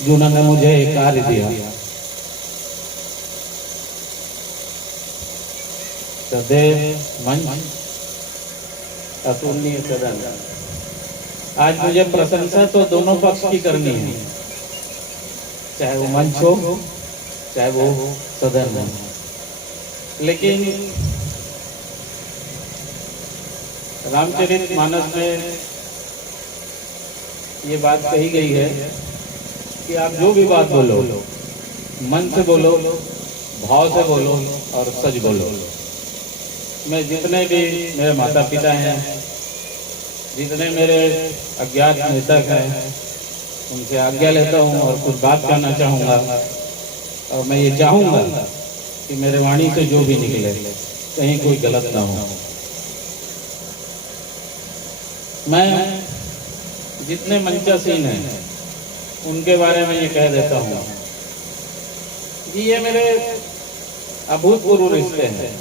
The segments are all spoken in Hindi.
जिन्होंने मुझे एक कार्य दिया। सदैव मंच अतुलनीय सदन। आज मुझे प्रशंसा तो दोनों पक्ष की करनी है, चाहे वो मंच हो चाहे वो सदन हो, लेकिन रामचरितमानस में ये बात कही गई है कि आप जो भी बात बोलो, मन से बोलो, भाव से बोलो और सच बोलो। मैं जितने भी मेरे माता पिता हैं, जितने मेरे अज्ञात नेता हैं, उनसे आज्ञा लेता हूँ और कुछ बात कहना चाहूँगा। और मैं ये चाहूँगा कि मेरे वाणी से जो भी निकले कहीं कोई गलत ना हो। मैं जितने मंचासीन हैं उनके बारे में ये कह देता हूँ कि ये मेरे अभूतपूर्व रिश्ते हैं।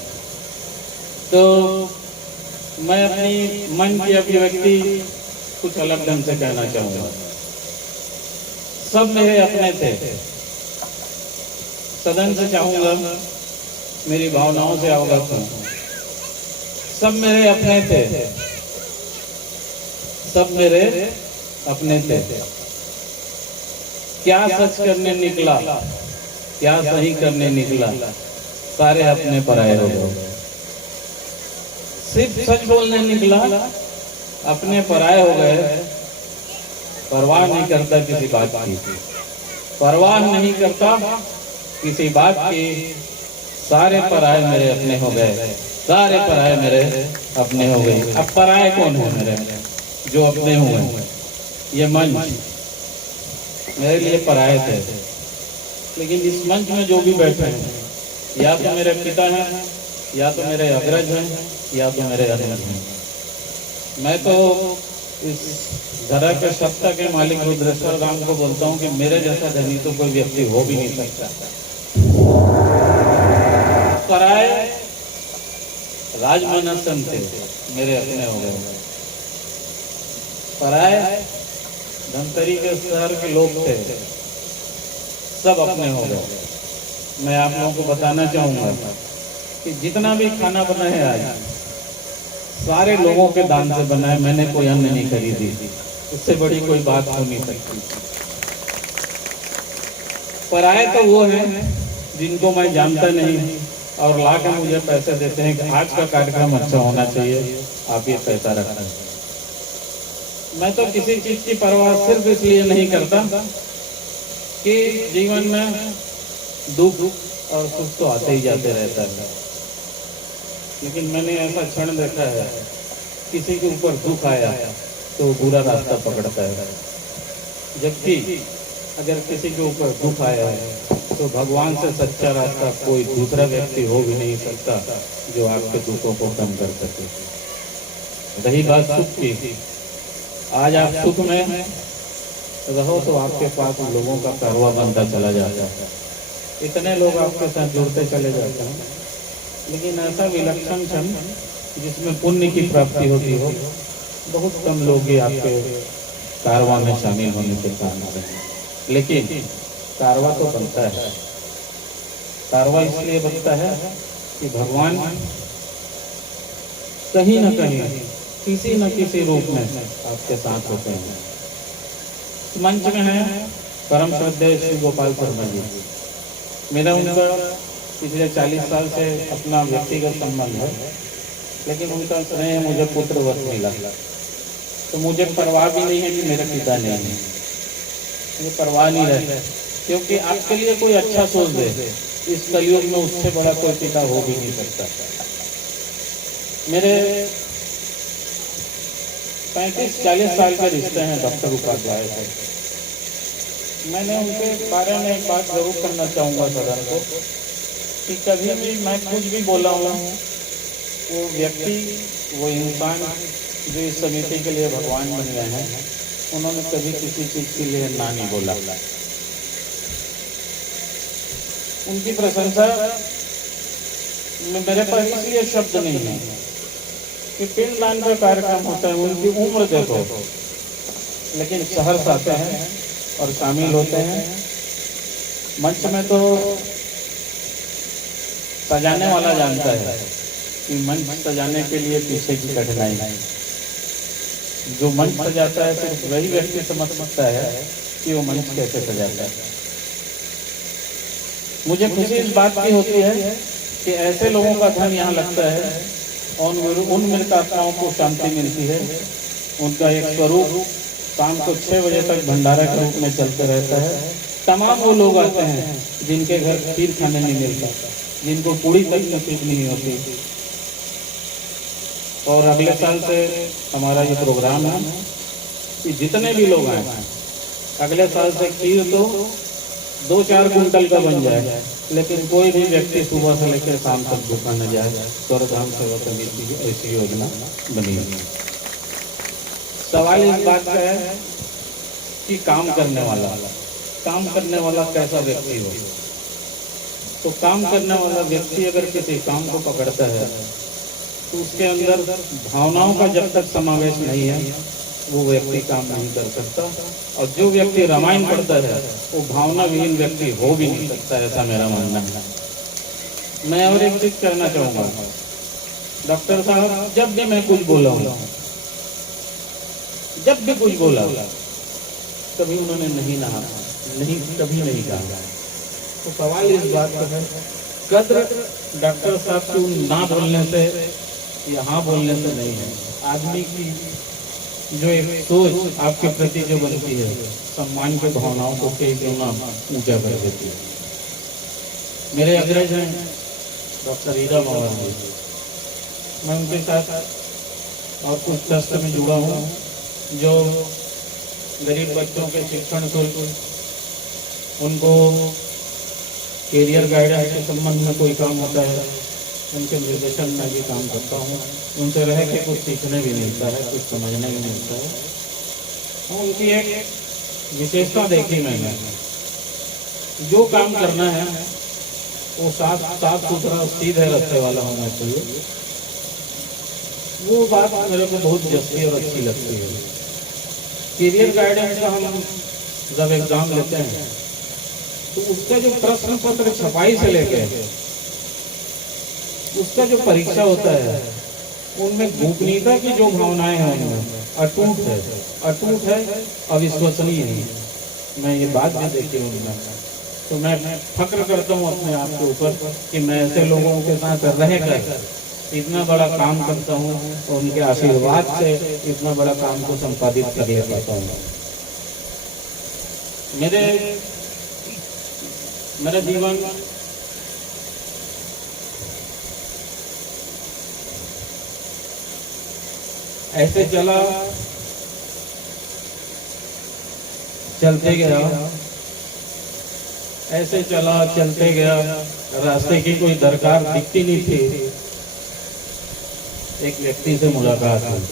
तो मैं अपनी मन की अभिव्यक्ति कुछ अलग ढंग से कहना चाहूँगा। सब मेरे अपने थे। सदन से चाहूँगा मेरी भावनाओं से अवगत हूँ। सब मेरे अपने थे, सब मेरे अपने थे। क्या सच करने निकला, क्या सही करने निकला, सारे अपने पराये हो गए। सिर्फ सच बोलने निकला, अपने पराये हो गए। परवाह नहीं करता किसी बात की, परवाह नहीं करता किसी बात की। सारे पराये मेरे अपने हो गए, सारे पराये मेरे अपने हो गए। अब पराये कौन है मेरे जो अपने हुए? ये मंच मेरे लिए पराये थे, लेकिन इस मंच में जो भी बैठे हैं, या तो मेरे पिता हैं, या तो मेरे अग्रज हैं, या तो मेरे अनुज हैं। मैं तो इस धरा के सत्ता के मालिक रुद्रेश्वर राम को बोलता हूँ कि मेरे जैसा धनी तो कोई व्यक्ति हो भी नहीं सकता। पराये राजमनसन थे, मेरे अपने हो गए। पराये धमतरी के शहर के लोग थे, सब अपने हो गए। मैं आप लोगों को बताना चाहूंगा कि जितना भी खाना बना है आज, सारे लोगों के दान से बना है। मैंने कोई अन्न नहीं खरीदी, इससे बड़ी कोई बात हो नहीं सकती। पराये तो वो हैं जिनको मैं जानता नहीं और ला के मुझे पैसे देते हैं कि आज का कार्यक्रम अच्छा होना चाहिए, आप ये पैसा रखना। मैं तो किसी चीज की परवाह सिर्फ इसलिए नहीं करता कि जीवन में दुख और सुख तो आते ही जाते रहता है, लेकिन मैंने ऐसा क्षण देखा है, किसी के ऊपर दुख आया तो बुरा रास्ता पकड़ता है, जबकि अगर किसी के ऊपर दुख आया है तो भगवान से सच्चा रास्ता कोई दूसरा व्यक्ति हो भी नहीं सकता जो आपके दुखों को कम कर सके। रही बात सुख की, आज आप सुख में रहो तो आपके पास लोगों का कारवा बनता चला जाता है, इतने लोग आपके साथ जुड़ते चले जाते हैं, लेकिन ऐसा विलक्षण क्षण जिसमें पुण्य की प्राप्ति होती हो, बहुत कम लोग ही आपके कारवा में शामिल होने के कारण हैं। लेकिन कारवा तो बनता है। कारवा इसलिए बनता है कि भगवान कहीं न कहीं किसी न किसी रूप में आपके साथ होते हैं। मंच में है परम श्रद्धेय श्री गोपाल शर्मा जी। मेरा उनका पिछले 40 साल से अपना व्यक्तिगत संबंध है, लेकिन उनका स्नेह मुझे पुत्रवत मिला। तो मुझे परवाह भी नहीं है कि मेरे पिता नहीं है, मुझे परवाह नहीं रहती, क्योंकि आपके लिए कोई अच्छा सोच दे, इस कलयुग में उससे बड़ा कोई पिता हो भी नहीं सकता। मेरे 35-40 साल के रिश्ते हैं डॉक्टर उपाध्याय से। मैंने उनके बारे में एक बात जरूर करना चाहूँगा सदन को कि कभी भी मैं कुछ भी बोला हूँ, वो व्यक्ति, वो इंसान जो इस समिति के लिए भगवान बन गए हैं, उन्होंने कभी किसी चीज़ के लिए ना नहीं बोला। उनकी प्रशंसा मेरे पास इसलिए शब्द नहीं है कि पिंडदान का कार्यक्रम होता है, उनकी उम्र देखो, लेकिन शहर से आते हैं और शामिल होते हैं। मंच में तो सजाने वाला जानता है कि मंच सजाने के लिए पीछे की कठिनाई, जो मंच सजाता है सिर्फ वही व्यक्ति समझ सकता है कि वो मंच कैसे सजाता है। मुझे खुशी इस बात की होती है कि ऐसे लोगों का धन यहाँ लगता है और उन मृत आत्माओं को शांति मिलती है। उनका एक स्वरूप शाम को 6 बजे तक भंडारा के रूप में चलते रहता है। तमाम वो लोग आते हैं जिनके घर खीर खाने नहीं मिलता, जिनको पूरी तक नसीब नहीं होती। और अगले साल से हमारा ये प्रोग्राम है कि जितने भी लोग आए अगले साल से खीर तो 2-4 कुंटल का बन जाए, लेकिन कोई भी व्यक्ति सुबह से लेकर शाम तक भूखा न जाए। स्वर्धाम सेवा समिति की ऐसी योजना बनी है। सवाल इस बात का है कि काम करने वाला कैसा व्यक्ति हो। तो काम करने वाला व्यक्ति अगर किसी काम को पकड़ता है तो उसके अंदर भावनाओं का जब तक समावेश नहीं है वो व्यक्ति काम नहीं कर सकता। और जो व्यक्ति रामायण पढ़ता है वो भावना विहीन व्यक्ति हो भी नहीं सकता, ऐसा मेरा मानना है। मैं और एक चीज कहना चाहूंगा, डॉक्टर साहब जब भी मैं कुछ बोला कभी उन्होंने नहीं नहा, कभी नहीं कहा। तो सवाल इस बात का है, कद्र डॉक्टर साहब की ना बोलने से या हाँ बोलने से नहीं है। आदमी की जो एक सोच आपके प्रति जो बनती है, सम्मान की भावनाओं को कई गुना ऊंचा कर देती है। मेरे अग्रज हैं डॉक्टर हीरा मवार जी, मैं उनके साथ और कुछ ट्रस्ट में जुड़ा हूँ जो गरीब बच्चों के शिक्षण शुल्क, उनको कैरियर गाइडेंस के संबंध में कोई काम होता है, उनके निर्देशन में भी काम करता हूँ। उनसे रह के कुछ सीखने भी मिलता है, कुछ समझने भी मिलता है। उनकी एक विशेषता देखी मैंने, जो काम करना है वो साफ सुथरा सीधे रास्ते वाला होना चाहिए। वो बात मेरे को बहुत जस्ती और अच्छी लगती है। कैरियर गाइडेंस का हम जब एग्जाम लेते हैं तो उसका जो प्रश्न पत्र छपाई से लेके उसका जो परीक्षा होता है उनमें गोपनीयता की जो भावनाएं हैं उनमें अटूट है, अविश्वसनीय है। मैं ये बात भी देखी उनमें, तो मैं फक्र करता हूँ अपने आप के ऊपर कि मैं ऐसे लोगों के साथ रहकर इतना बड़ा काम करता हूँ और उनके आशीर्वाद से इतना बड़ा काम को संपादित कर ले पाता हूँ। मेरा जीवन ऐसे चलते गया, रास्ते की कोई दरकार दिखती नहीं थी। एक व्यक्ति से मुलाकात हुई,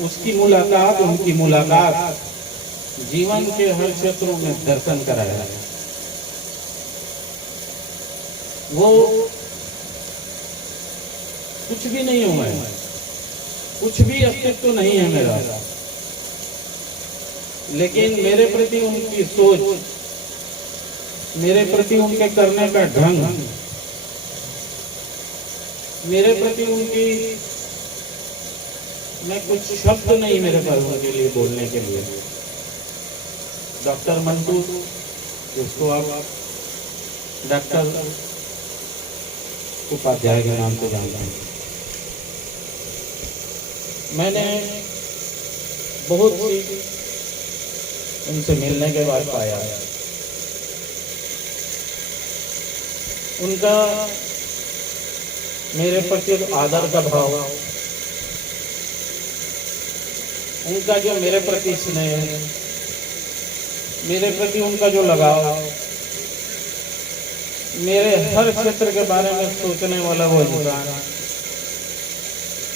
उनकी मुलाकात जीवन के हर क्षेत्रों में दर्शन कराया। वो कुछ भी नहीं हूं मैं, कुछ भी अस्तित्व नहीं है मेरा, लेकिन मेरे प्रति उनकी सोच, मेरे प्रति उनके करने का ढंग, मेरे प्रति उनकी, मैं कुछ शब्द नहीं मेरे पास उनके लिए बोलने के लिए। डॉक्टर मंटू, जिसको आप डॉक्टर उपाध्याय के नाम से जानते हैं, मैंने बहुत सी उनसे मिलने के बाद पाया उनका मेरे प्रति आदर का भाव, उनका जो मेरे प्रति स्नेह है, मेरे प्रति उनका जो लगाव, मेरे हर क्षेत्र के बारे में सोचने वाला वो इंसान।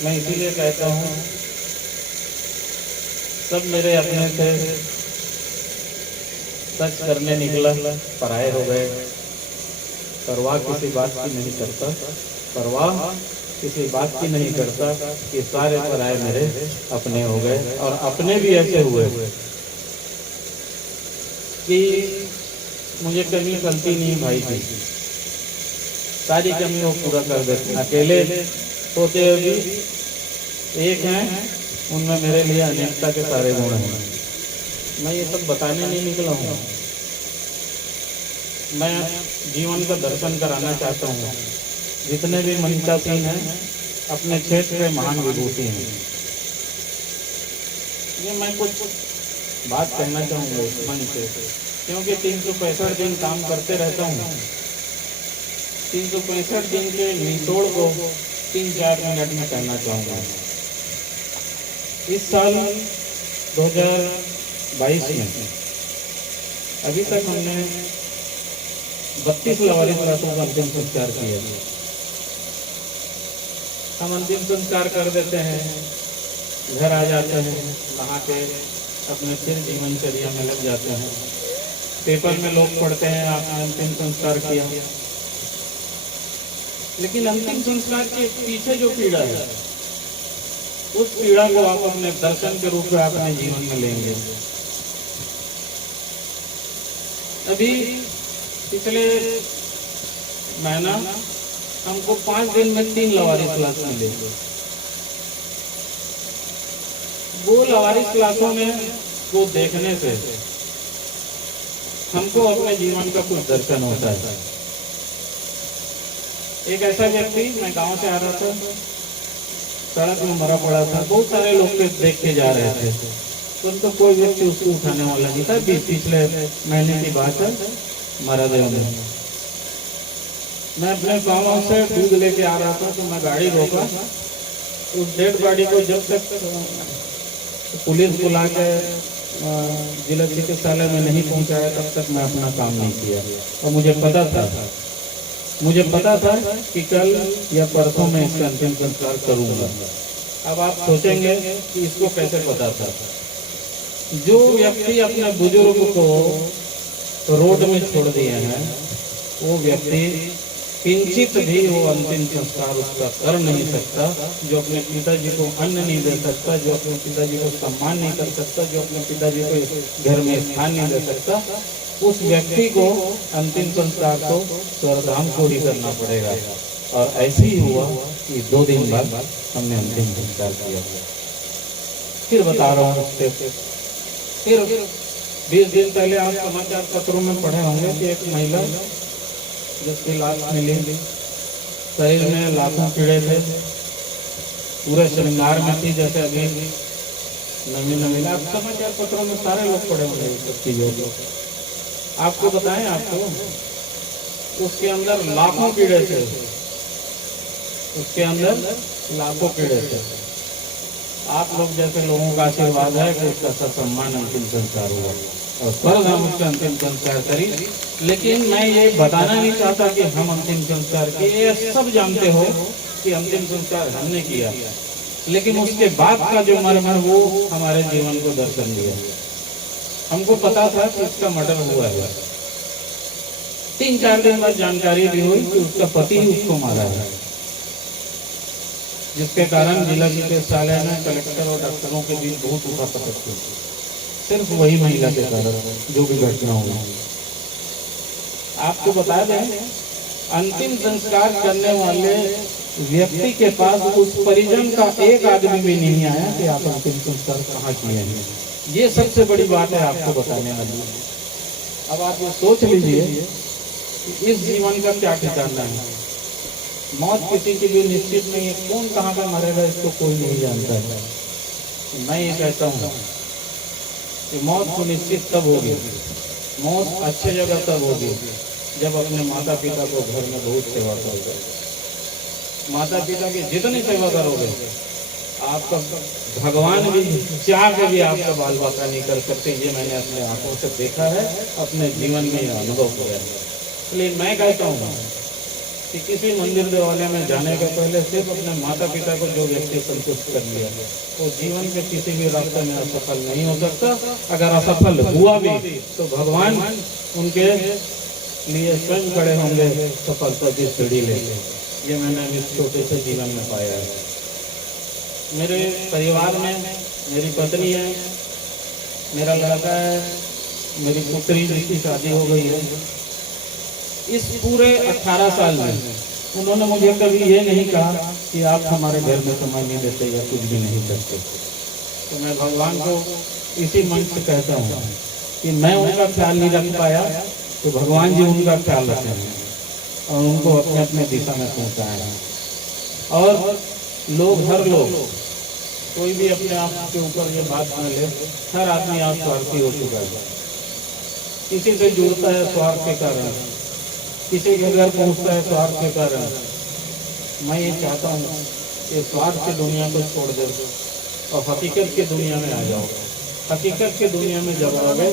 मैं इसीलिए कहता हूँ सब मेरे अपने थे, सच करने निकला पराये हो गए। परवाह किसी बात की नहीं करता, परवाह किसी बात की नहीं करता कि सारे पराए मेरे अपने हो गए। और अपने भी ऐसे हुए कि मुझे कभी गलती नहीं भाई थी, सारी कमी वो पूरा कर देते। अकेले होते हुए भी एक हैं, उनमें मेरे लिए अनेकता के सारे गुण हैं। मैं ये सब बताने नहीं निकला हूँ, मैं जीवन का दर्शन कराना चाहता हूँ। जितने भी मनीषासीन हैं अपने क्षेत्र के महान विभूति हैं। ये मैं कुछ बात कहना चाहूँगा इस मंच से, क्योंकि 365 दिन काम करते रहता हूँ। 365 दिन के निचोड़ को 3-4 मिनट में कहना चाहूँगा। इस साल 2022 में अभी तक हमने 32 लावारिस लाशों का अंतिम संस्कार किया। हम अंतिम संस्कार कर देते हैं, घर आ जाते हैं, नहा के अपने फिर जीवनचर्या में लग जाते हैं। पेपर में लोग पढ़ते हैं आपने अंतिम संस्कार किया, लेकिन अंतिम संस्कार के पीछे जो पीड़ा है, उस पीड़ा को आप अपने दर्शन के रूप में अपने जीवन में लेंगे। अभी पिछले महीना हमको 5 दिन में 3 लावारिस लाश मिले। वो लावारिस लाशों में को देखने से हमको अपने जीवन का कुछ दर्शन होता है। एक ऐसा व्यक्ति, मैं गांव से आ रहा था, सड़क में मरा पड़ा था, बहुत सारे लोग देख के जा रहे थे, तो कोई व्यक्ति उसको उठाने वाला नहीं था। पिछले महीने की बात है, मरादेव में मैं अपने गाँव से दूध लेके आ रहा था, तो मैं गाड़ी रोका। उस डेड बॉडी को जब तक पुलिस बुला के जिला चिकित्सालय में नहीं पहुंचाया, तब तक मैं अपना काम नहीं किया। और मुझे पता था कि कल या परसों में इसका अंतिम संस्कार करूंगा। अब आप सोचेंगे कि इसको कैसे पता था। जो व्यक्ति अपने बुजुर्ग को रोड में छोड़ दिए हैं, वो व्यक्ति किंचित भी वो अंतिम संस्कार उसका कर नहीं सकता। जो अपने पिताजी को अन्न नहीं दे सकता, जो अपने पिताजी को सम्मान नहीं कर सकता, जो अपने पिताजी को घर में स्थान नहीं दे सकता, उस व्यक्ति को अंतिम संस्कार को स्वर्गधाम छोड़ी करना पड़ेगा। और ऐसे ही हुआ कि 2 दिन बाद हमने अंतिम संस्कार किया। फिर बता रहा हूँ, फिर 20 दिन पहले आप समाचार पत्रों में पढ़े होंगे कि एक महिला जिसकी लाश मिली, शरीर में लाखों कीड़े थे, पूरे श्रृंगार में थी, जैसे अभी नवी मिला। आप समाचार पत्रों में सारे लोग पढ़े होंगे सब चीजों को। आपको बताएं, आपको उसके अंदर लाखों कीड़े थे, उसके अंदर लाखों कीड़े थे। आप लोग जैसे लोगों का आशीर्वाद है कि उसका सत्सम्मान अंतिम संस्कार हुआ और स्वर्ग हम उसका अंतिम संस्कार करी। लेकिन मैं ये बताना नहीं चाहता कि हम अंतिम संस्कार किए, ये सब जानते हो कि अंतिम संस्कार हमने किया, लेकिन उसके बाद का जो मर्म है वो हमारे जीवन को दर्शन दिया। हमको पता था कि उसका मर्डर हुआ है, 3-4 दिन बाद जानकारी भी हुई कि उसका पति ही उसको मारा है, जिसके कारण जिला चिकित्सालय में कलेक्टर और डॉक्टरों के बीच बहुत उठापटक हुई, सिर्फ वही महिला के कारण जो भी घटना हुई। आपको बता दें, अंतिम संस्कार करने वाले व्यक्ति के पास उस परिजन का एक आदमी भी नहीं आया कि आप अंतिम संस्कार कहाँ किए हैं। ये सबसे बड़ी बात है आपको बताने वाली। अब आप ये सोच लीजिए कि इस जीवन का क्या ठिकाना है। मौत किसी की भी निश्चित नहीं है, कौन कहाँ पे मरेगा इसको कोई नहीं जानता है। मैं ये कहता हूँ कि मौत को निश्चित तब होगी, मौत अच्छे जगह तब होगी जब अपने माता पिता को घर में बहुत सेवा करोगे। माता पिता की जितनी सेवा करोगे, आपका भगवान भी चाह के भी आपका बाल बाका नहीं कर सकते। ये मैंने अपने आंखों से देखा है, अपने जीवन में यह अनुभव किया है। इसलिए मैं कहता हूँ कि किसी मंदिर देवालय में जाने के पहले सिर्फ अपने माता पिता को जो व्यक्ति संतुष्ट कर लिया है, वो जीवन के किसी भी रास्ते में असफल नहीं हो सकता। अगर असफल हुआ भी तो भगवान उनके लिए स्वयं खड़े होंगे सफलता की सीढ़ी लेके। ये मैंने इस छोटे से जीवन में पाया है। मेरे परिवार में मेरी पत्नी है, मेरा लड़का है, मेरी पुत्री जिसकी शादी हो गई है। इस पूरे 18 साल में उन्होंने मुझे कभी ये नहीं कहा कि आप हमारे घर में समय नहीं देते या कुछ भी नहीं करते। तो मैं भगवान को इसी मन से कहता हूँ कि मैं उनका ख्याल नहीं रख पाया तो भगवान जी उनका ख्याल रखें और उनको अपने अपने दिशा में पहुँचाएं। और लोग, हर लोग, कोई भी अपने आप के ऊपर ये बात न ले, हर आदमी आप स्वार्थी हो चुका है। किसी से जुड़ता है स्वार्थ के कारण, किसी के घर पहुंचता है स्वार्थ के कारण। मैं ये चाहता हूँ कि स्वार्थ की दुनिया को छोड़ दो और हकीकत की दुनिया में आ जाओ। हकीकत की दुनिया में जब आओगे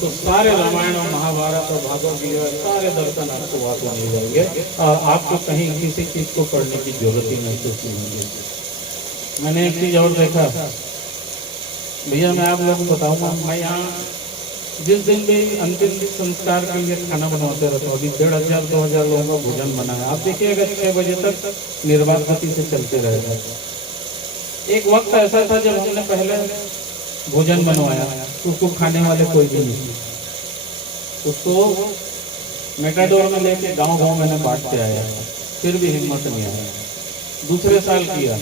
तो सारे रामायण और महाभारत और भागवत गीता सारे दर्शन आपको वहाँ पे मिल जाएंगे और आपको कहीं किसी चीज को पढ़ने की जरूरत ही महसूस नहीं होगी। मैंने एक चीज और देखा भैया, मैं आप लोगों को बताऊंगा। मैं यहाँ जिस दिन भी अंतिम संस्कार के लिए खाना बनवाते रहता हूँ। अभी 1500-2000 लोगों का भोजन बना है। आप देखिएगा 6 बजे तक निर्बाध गति से चलते रहेगा। एक वक्त ऐसा था जब हमने पहले भोजन बनवाया, उसको खाने वाले कोई भी नहीं, उसको मेटाडोर में लेके गांव-गांव मैंने बांट के आया, फिर भी हिम्मत नहीं आया। दूसरे साल किया,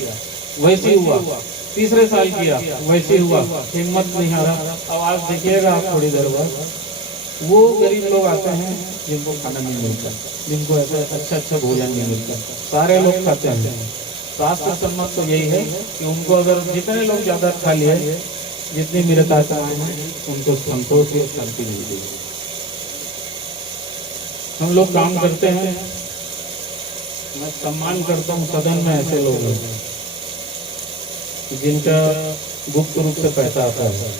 वैसे हुआ। तीसरे साल किया, वैसे हुआ, हिम्मत नहीं आ रहा। अब आज देखिएगा आप थोड़ी देर बाद, वो गरीब लोग आते हैं जिनको खाना नहीं मिलता, जिनको ऐसा अच्छा भोजन नहीं मिलता, सारे लोग खाते हैं। शास्त्र सम्मत तो यही है कि उनको अगर जितने लोग ज्यादा खा लिए, जितनी मीरता है, उनको संतोष और शांति मिलती है। हम लोग काम करते हैं, मैं सम्मान करता हूँ, सदन में ऐसे लोग हैं जिनका गुप्त रूप से पैसा आता है।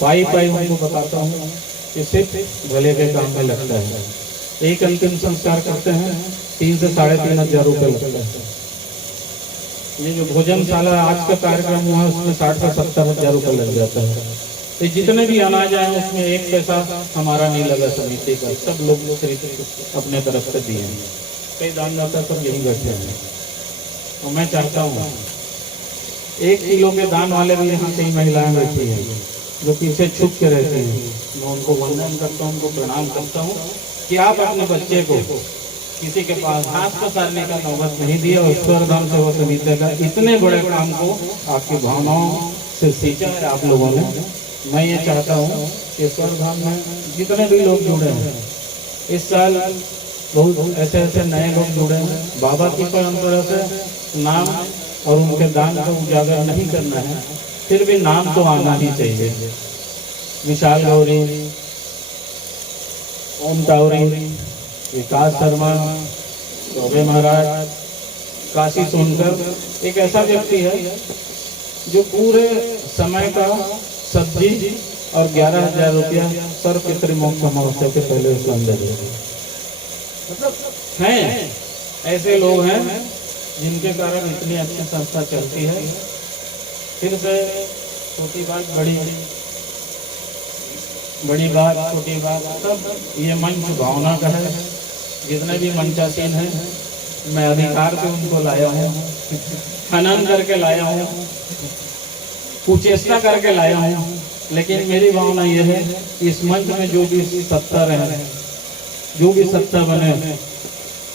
पाई उनको बताता हूँ कि सिर्फ भले के काम में लगता है। एक अंतिम संस्कार करते हैं 3 से 3,500 रुपये लगता है। ये जो भोजनशाला आज का कार्यक्रम हुआ है उसमें 60 से 70 हजार रुपये लग जाता है। तो जितने भी अनाज आए उसमें 1 पैसा हमारा नहीं लगा, समिति का, सब लोग अपने तरफ से दिए हैं। कई दानदाता सब यही बैठे हैं। तो मैं चाहता हूँ 1 किलो के दान वाले भी यहाँ कई महिलाएं बैठी हैं जो पीछे छुप के रहती हैं। मैं उनको वंदन करता हूँ, उनको प्रणाम करता हूँ कि आप अपने बच्चे को किसी के पास हाथ पसारने का नौबत नहीं दिया और स्वरधाम सेवा समिति का इतने बड़े काम को आपकी भावनाओं से सींचा है आप लोगों ने। मैं ये चाहता हूँ कि स्वरधाम में जितने भी लोग जुड़े हैं, इस साल बहुत ऐसे नए लोग जुड़े हैं। बाबा की परंपरा से नाम और उनके दान को उजागर नहीं करना है, फिर भी नाम तो आना ही चाहिए। विशाल गौरी, ओम टावरी, विकास शर्मा, चौबे महाराज, काशी सोनकर एक ऐसा व्यक्ति है जो पूरे समय का सब्जी और 11,000 रुपया सर्व पितृमोक्ष महोत्सव के पहले उसको अंदर मतलब हैं। ऐसे लोग हैं जिनके कारण इतनी अच्छी संस्था चलती है। फिर से छोटी बात, बड़ी बात, छोटी बात, सब ये मंच भावना का है। जितने भी मंचासीन हैं मैं अधिकार से उनको लाया हूँ, खनन करके लाया हूँ, कुचेष्टा करके लाया हूँ। लेकिन मेरी भावना ये है कि इस मंच में जो भी सत्ता रहे, जो भी सत्ता बने,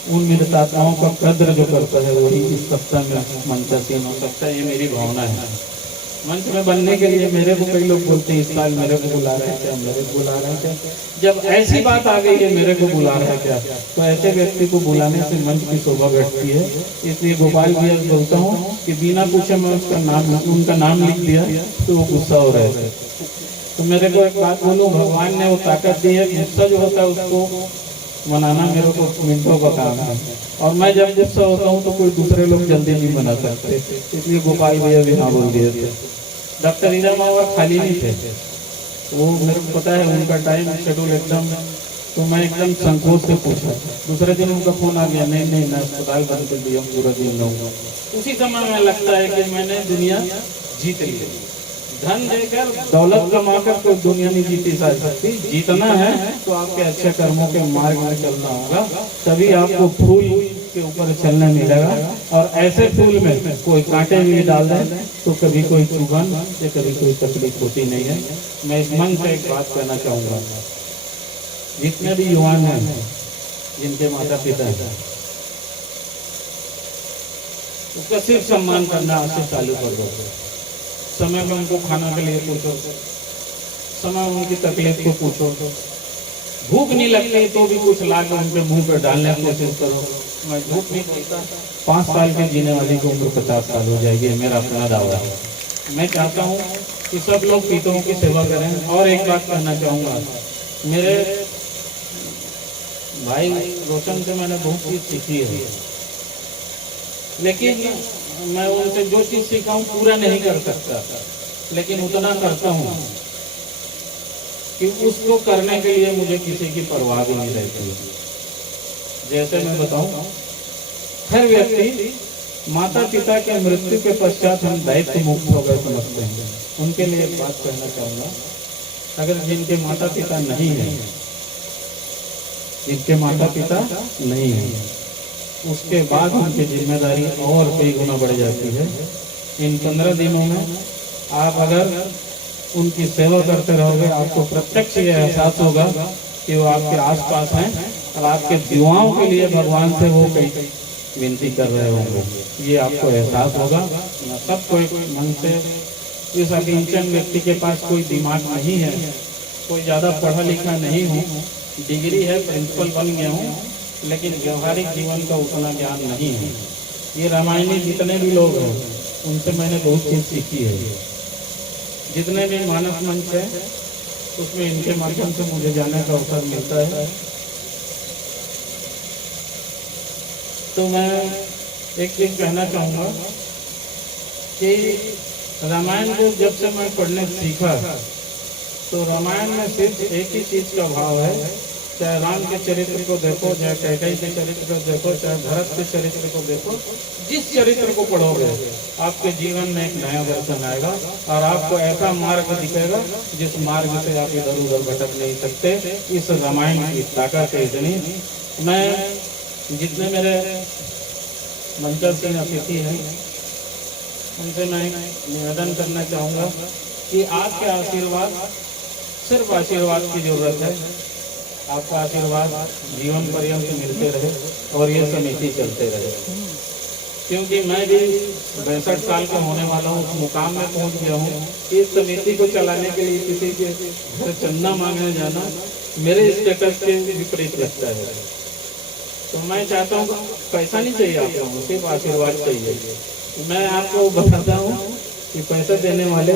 उन मित्रताओं का कद्र जो करता है वही इस सत्ता में मंचासीन हो सकता है। ये मेरी भावना है। मंच में बनने के लिए मेरे को कई लोग बोलते हैं इस साल मेरे को बुला रहे हैं क्या, मेरे को बुला रहे हैं क्या। जब ऐसी बात आ गई है मेरे को बुला रहे हैं क्या, तो ऐसे व्यक्ति को बुलाने से मंच की शोभा बढ़ती है। इसलिए गोपाल भैया बोलता हूँ कि बिना पूछे मैं उनका नाम लिख दिया तो वो गुस्सा हो रहे थे। तो मेरे को एक बात बोलूँ, भगवान ने वो ताकत दी है, गुस्सा जो होता है उसको मनाना मेरे को मिनटों का काम है। और मैं जब गुस्सा होता हूँ तो कोई दूसरे लोग जल्दी नहीं मना सकते, इसलिए गोपाल भैया भी हाँ बोल दिए थे। डॉक्टर ईरा मावा खाली नहीं थे, वो मेरे को पता है उनका टाइम शेड्यूल एकदम, तो मैं एकदम संकोच से पूछा। दूसरे दिन उनका फोन आ गया, नहीं मैं अस्पताल बंद कर दिया, पूरा दिन रहूँगा। उसी समय में लगता है कि मैंने दुनिया जीत ली। धन देकर, दौलत कमाकर कोई दुनिया नहीं जीती सकती। जीतना है तो आपके अच्छे कर्मों के मार्ग में चलना होगा, तभी आपको फूल के ऊपर चलने मिलेगा। और ऐसे फूल में कोई कांटे भी डाल दें तो कभी कोई चुभन या कभी कोई तकलीफ होती नहीं है। मैं इस मन से एक बात कहना चाहूँगा, जितने भी युवान हैं जिनके माता पिता हैं, उसका सिर्फ सम्मान करना आज से चालू कर दो। समय में उनको खाना के लिए पूछो, समय में उनकी तकलीफ को पूछो, भूख नहीं लगती तो भी कुछ ला के उनके मुंह पर डालने की कोशिश करो। मैं झूठ नहीं बोलता, 5 साल के जीने वाली को उम्र 50 साल हो जाएगी, मेरा अपना दावा है। मैं चाहता हूँ कि सब लोग पितरों की सेवा करें। और एक बात कहना चाहूँगा, मेरे भाई रोशन से मैंने बहुत चीज़ सीखी है, लेकिन मैं उनसे जो चीज़ सीखा हूँ पूरा नहीं कर सकता, लेकिन उतना करता हूँ कि उसको करने के लिए मुझे किसी की परवाह भी नहीं रहती। जैसे मैं बताऊं, हर व्यक्ति माता पिता के मृत्यु के पश्चात हम दायित्व मुक्त हो गए समझते हैं। उनके लिए एक बात कहना चाहूँगा, अगर जिनके माता पिता नहीं है, जिनके माता पिता नहीं है, उसके बाद उनकी जिम्मेदारी और कई गुना बढ़ जाती है। इन 15 दिनों में आप अगर उनकी सेवा करते रहोगे, आपको प्रत्यक्ष ये एहसास होगा कि वो आपके आसपास हैं और आपके दुआओं के लिए भगवान से वो कई विनती कर रहे होंगे। ये आपको एहसास होगा। न सब कोई मन से, इस अकिंचन व्यक्ति के पास कोई दिमाग नहीं है, कोई ज़्यादा पढ़ा लिखा नहीं हूँ, डिग्री है, प्रिंसिपल बन गया हूँ, लेकिन व्यवहारिक जीवन का उतना ज्ञान नहीं है। ये रामायणी जितने भी लोग हैं उनसे मैंने बहुत चीज़ सीखी है। जितने भी मानस मंच है उसमें इनके माध्यम से मुझे जाने का अवसर मिलता है। तो मैं एक चीज कहना चाहूँगा कि रामायण को जब से मैं पढ़ने सीखा तो रामायण में सिर्फ एक ही चीज़ का भाव है, चाहे राम के चरित्र को देखो, चाहे कैकेयी के चरित्र को देखो, चाहे भरत के चरित्र को देखो, जिस चरित्र को पढ़ोगे आपके जीवन में एक नया दर्शन आएगा और आपको ऐसा मार्ग दिखेगा जिस मार्ग से आप इधर उधर भटक नहीं सकते। इस रामायण की ताकत है इतनी। मैं जितने मेरे मंचल सिंह अतिथि हैं उनसे मैं निवेदन करना चाहूँगा कि आपके आशीर्वाद, सिर्फ आशीर्वाद की जरूरत है। आपका आशीर्वाद जीवन पर्यंत मिलते रहे और ये समिति चलते रहे, क्योंकि मैं भी 62 साल का होने वाला हूँ, उस मुकाम में पहुँच गया हूँ। इस समिति को चलाने के लिए किसी के घर चंदा मांगने जाना मेरे स्टेटस के विपरीत लगता है। तो मैं चाहता हूँ पैसा नहीं चाहिए आप लोगों को, सिर्फ आशीर्वाद चाहिए। मैं आपको बताता हूँ कि पैसा देने वाले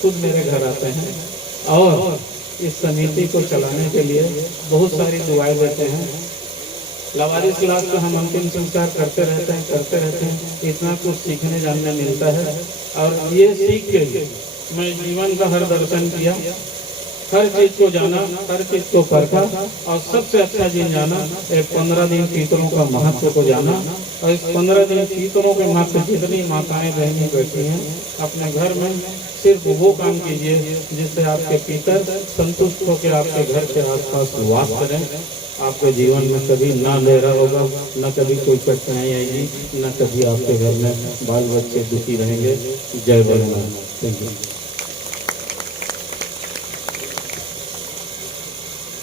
खुद मेरे घर आते हैं और इस समिति को चलाने के लिए बहुत सारी दुआएं देते हैं। लवारिस क्लास का हम अंतिम संस्कार करते रहते हैं। इतना कुछ सीखने जानने मिलता है और ये सीख के मैं जीवन का हर दर्शन किया, हर चीज को जाना, हर चीज को परखा और सबसे अच्छा चीज जाना 15 दिन पितरों का महत्व को जाना। और इस 15 दिन पितरों के महत्व, जितनी माताएं बहनें बैठी हैं अपने घर में, सिर्फ वो काम कीजिए जिससे आपके पितर संतुष्ट होकर आपके घर के आसपास वास करें। आपके जीवन में कभी ना अंधेरा होगा, न कभी कोई कठिनाई आएगी, न कभी आपके घर में बाल बच्चे दुखी रहेंगे। जय भगवान। Thank you.